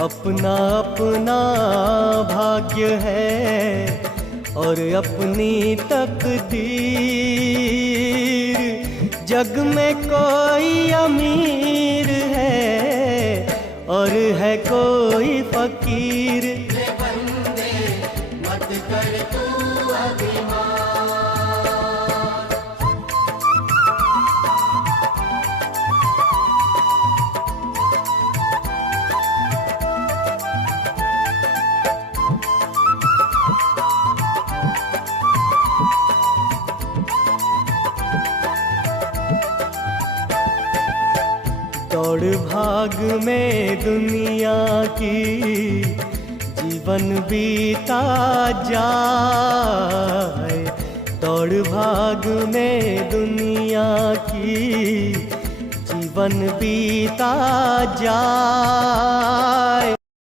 अपना अपना भाग्य है और अपनी तकदीर। जग में कोई अमीर है और है कोई फकीर। बंदे मत कर तू अभिमान। दौड़ भाग में दुनिया की जीवन बीता जाए। दौड़ भाग में दुनिया की जीवन बीता जाए।